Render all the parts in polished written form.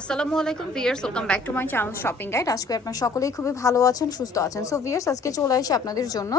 আসসালামু আলাইকুম viewers, welcome back to my channel shopping guide. আজকে আপনারা সকলেই খুবই ভালো আছেন, সুস্থ আছেন। সো ভিউয়ার্স, আজকে চলে আসি আপনাদের জন্য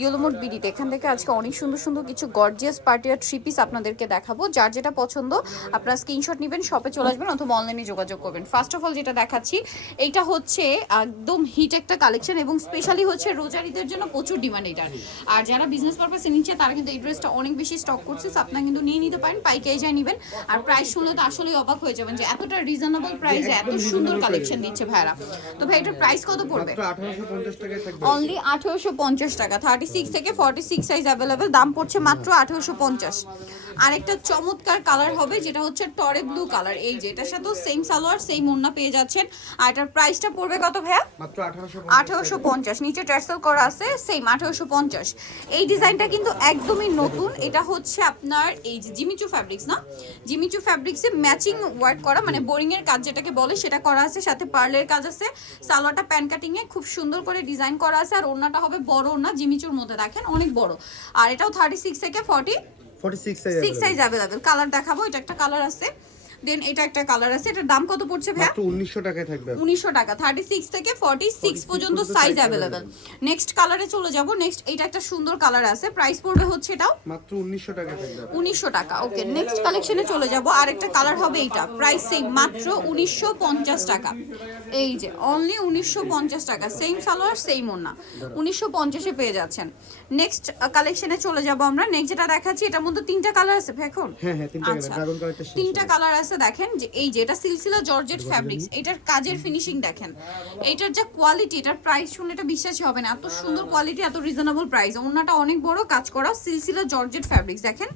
ইয়েলোমোড বিডিতে। এখান থেকে আজকে অনেক সুন্দর সুন্দর কিছু গর্জিয়াস পার্টি আর থ্রি পিস আপনাদেরকে দেখাবো। যার যেটা পছন্দ আপনারা স্ক্রিনশট নেবেন, শপে চলে আসবেন অথবা অনলাইনে যোগাযোগ করবেন। ফার্স্ট অফ অল যেটা দেখাচ্ছি, এইটা হচ্ছে একদম হিট একটা কালেকশন এবং স্পেশালি হচ্ছে রোজারিদের জন্য প্রচুর ডিমান্ড এটার। আর যারা বিজনেস পারপাসে নিচ্ছে তারা কিন্তু এই ড্রেসটা অনেক বেশি স্টক করছে। আপনারা কিন্তু নিয়ে নিতে পারেন, পাইকারি যাই নেবেন। আর প্রাইস শুনলে তো আসলেই অবাক হয়ে যাবেন যে এতটা রিজনেবল প্রাইসে এত সুন্দর কালেকশন দিচ্ছে ভাইরা। তো ভাই এটার প্রাইস কত পড়বে? অনলি 1850 টাকা। 36 থেকে 46 সাইজ अवेलेबल, দাম পড়ছে মাত্র 1850। আরেকটা চমৎকার কালার হবে যেটা হচ্ছে টরে ব্লু কালার। এই যে এটার সাথে সেম সালোয়ার সেম ওড়না পেয়ে যাচ্ছেন। আর এটার প্রাইসটা পড়বে কত ভাইয়া? মাত্র 1850। নিচে টার্সেল করা আছে সেম 1850। এই ডিজাইনটা কিন্তু একদমই নতুন। এটা হচ্ছে আপনার এই যে জিমিচু ফ্যাব্রিক্স না, জিমিচু ফ্যাব্রিক্সে ম্যাচিং ওয়ার্ক করা, মানে বোরিং এর কাজ যেটাকে বলে সেটা করা আছে, সাথে পার্লের কাজ আছে। সালোয়ারটা প্যান কাটিং এ খুব সুন্দর করে ডিজাইন করা আছে। আর ওড়নাটা হবে বড় ওড়না, জিমিচুর মধ্যে দেখেন অনেক বড়। আর এটাও 36 থেকে 46 সাইজ अवेलेबल। কালার দেখাবো, এটা একটা কালার আছে, দেন এটা একটা কালার আছে। এটার দাম কত পড়ছে ভাই? মাত্র 1900 টাকায় থাকবে। 1900 টাকা। 36 থেকে 46 পর্যন্ত সাইজ अवेलेबल। নেক্সট কালারে চলে যাব। নেক্সট এটা একটা সুন্দর কালার আছে, প্রাইস পড়বে হচ্ছে এটাও মাত্র 1900 টাকায় থাকবে। 1900 টাকা। ওকে, নেক্সট কালেকশনে চলে যাব। আরেকটা কালার হবে এইটা, প্রাইস সেম মাত্র 1950 টাকা। এই যে অনলি 1950 টাকা, সেম সালোয়ার সেম ওড়না, 1950 এ পেয়ে যাচ্ছেন। নেক্সট কালেকশনে চলে যাব আমরা। নেক্সট যেটা দেখাচ্ছি এটার মধ্যে তিনটা কালার আছে এখন। হ্যাঁ তিনটা কালার, ড্রাগন কালারটা শেষ। তিনটা কালার আছে দেখেন। যে এই যে এটা সিলসিলা জর্জেট ফ্যাব্রিক্স, এটার কাজের ফিনিশিং দেখেন, এটার যে কোয়ালিটি, এটার প্রাইস শুনলে এটা বিশ্বাসই হবে না, এত সুন্দর কোয়ালিটি, এত রিজনেবল প্রাইস। ওড়নাটা অনেক বড়, কাজ করা সিলসিলা জর্জেট ফ্যাব্রিক্স দেখেন।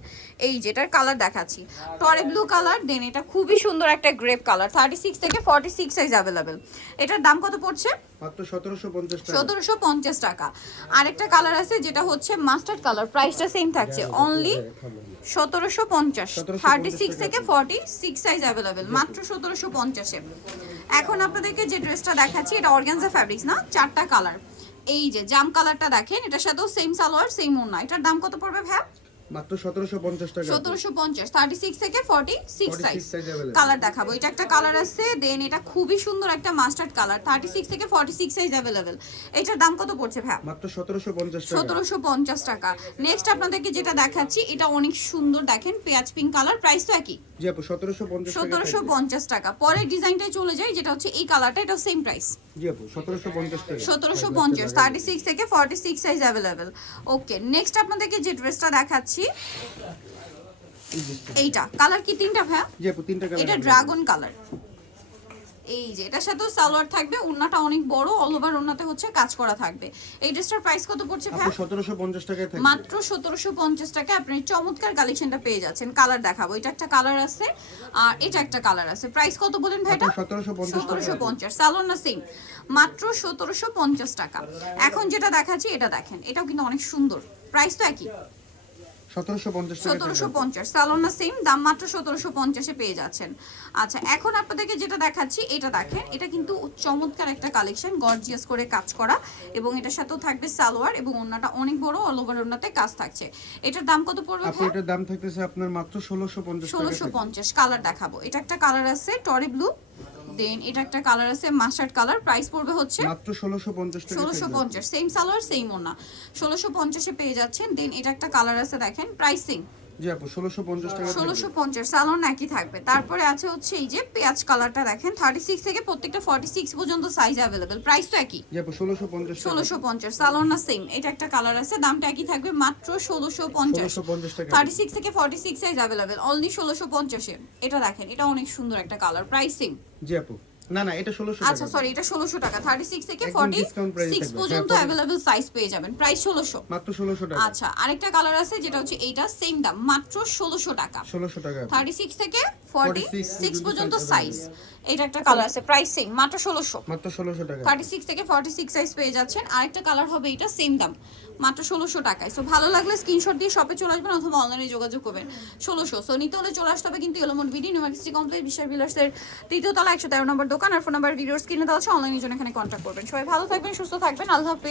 এই যে এটার কালার দেখাচ্ছি, টরে ব্লু কালার, দেন এটা খুবই সুন্দর একটা গ্রেপ কালার। 36 থেকে 46 সাইজ अवेलेबल। এটার দাম কত পড়ছে? মাত্র 1750 টাকা। 1750 টাকা। আরেকটা কালার আছে যেটা হচ্ছে মাস্টার্ড কালার, প্রাইসটা সেম থাকছে অনলি 1750। 36 থেকে 46 সাইজ अवेलेबल, মাত্র 1750 এ। এখন আপনাদেরকে যে ড্রেসটা দেখাচ্ছি এটা অর্গানজা ফ্যাব্রিক্স না, চারটা কালার। এই যে জাম কালারটা দেখেন, এটার সাথেও সেম সালোয়ার সেম ওড়না। এটার দাম কত পড়বে ভাই? মাত্র 1750 টাকা। 1750। 36 থেকে 46 সাইজ। available। কালার দেখাবো, এটা একটা কালার আছে, দেন এটা খুবই সুন্দর একটা মাস্টার্ড কালার। 36 থেকে 46 সাইজ अवेलेबल। এটার দাম কত পড়ছে ভাই? মাত্র 1750 টাকা। 1750 টাকা। নেক্সট আপনাদেরকে যেটা দেখাচ্ছি এটা অনেক সুন্দর দেখেন, পেঁয়াজ পিঙ্ক কালার, প্রাইস তো একই জি আপু 1750 টাকা। 1750 টাকা। পরের ডিজাইনটায় চলে যাই যেটা হচ্ছে এই কালারটা, এটাও সেম প্রাইস জি আপু 1750 টাকা। 1750। 36 থেকে 46 সাইজ अवेलेबल। ওকে, নেক্সট আপনাদেরকে যে ড্রেসটা দেখাচ্ছি এইটা কালার কি তিনটা ভাই? জি আপু তিনটা কালার। এটা ড্রাগন কালার। এই যে এটার সাথেও সালোয়ার থাকবে, ওড়নাটা অনেক বড়, অল ওভার ওড়নাতে হচ্ছে কাজ করা থাকবে। এই ড্রেসটার প্রাইস কত পড়ছে ভাই? আপু 1750 টাকায় থাকবে। মাত্র 1750 টাকা আপনি চমৎকার কালেকশনটা পেয়ে যাচ্ছেন। কালার দেখাবো, এটা একটা কালার আছে আর এটা একটা কালার আছে। প্রাইস কত বলেন ভাই এটা? 1750। সালোয়ার না সেম, মাত্র 1750 টাকা। এখন যেটা দেখাচ্ছি এটা দেখেন, এটাও কিন্তু অনেক সুন্দর, প্রাইস তো একই 1750 টাকা। 1750। সালোনা সেম, দাম মাত্র 1750 এ পেয়ে যাচ্ছেন। আচ্ছা, এখন আপনাদেরকে যেটা দেখাচ্ছি এটা দেখেন, এটা কিন্তু চমৎকার একটা কালেকশন, গর্জিয়াস করে কাজ করা এবং এটার সাথেও থাকবে সালোয়ার এবং ওড়নাটা অনেক বড়, অল ওভার ওড়নাতে কাজ থাকছে। এটার দাম কত পড়বে আপু ভাই? এটার দাম থাকতেছে আপনার মাত্র 1650 টাকা। 1650। কালার দেখাবো, এটা একটা কালার আছে টরি ব্লু, দেন এটা একটা কালার আছে মাস্টার্ড কালার। প্রাইস পড়বে হচ্ছে মাত্র 1650 টাকা। 1650। সেম সালোয়ার সেম ওড়না, 1650 এ পেয়ে যাচ্ছেন। দেন এটা একটা কালার আছে দেখেন, প্রাইস সেম জি আপু 1650 টাকা। 1650। সালোয়ার একই থাকবে। তারপরে আছে হচ্ছে এই যে পেঁয়াজ কালারটা দেখেন, 36 থেকে প্রত্যেকটা 46 পর্যন্ত সাইজ अवेलेबल। প্রাইস তো একই জি আপু 1650 টাকা। 1650। সালোয়ার না সেম, এটা একটা কালার আছে, দামটা একই থাকবে মাত্র 1650। 1650 টাকা। 36 থেকে 46 সাইজ अवेलेबल, অনলি 1650 এ। এটা দেখেন, এটা অনেক সুন্দর একটা কালার, প্রাইস সেম। জি আপু না এটা 1600 টাকা। আচ্ছা সরি, এটা 1600 টাকা। 36 থেকে একদম discount price 46 থাকবে। পর্যন্ত হ্যাঁ, अवेलेबल সাইজ পেয়ে যাবেন, প্রাইস 1600। মাত্র 1600 টাকা। আচ্ছা, আরেকটা কালার আছে যেটা হচ্ছে এইটা, সেম দাম মাত্র 1600 টাকা। 1600 টাকা। 36 থেকে 46 পর্যন্ত size সাইজ। এটা একটা কালার আছে, প্রাইস সেম মাত্র 1600। মাত্র 1600 টাকা। 36 থেকে 46 সাইজ পেয়ে যাচ্ছেন। আরেকটা কালার হবে এটা, সেম দাম মাত্র 1600 টাকায়। সো ভালো লাগলে স্ক্রিনশট দিয়ে শপে চলে আসবেন অথবা অনলাইনে যোগাযোগ করবেন। 1600। সো নিতে হলে চলে আসতে হবে কিন্তু ইয়েলোমোড বিডি, ইউনিভার্সিটি কমপ্লেক্স, বিশাল বিলার্সের তৃতীয় তলা 113 নম্বর দোকান। আর ফোন নাম্বার ভিডিওর স্ক্রিনে দেওয়া আছে, অনলাইনের জন্য এখানে কন্ট্যাক্ট করবেন। সবাই ভালো থাকবেন, সুস্থ থাকবেন, আল্লাহ হাফেজ।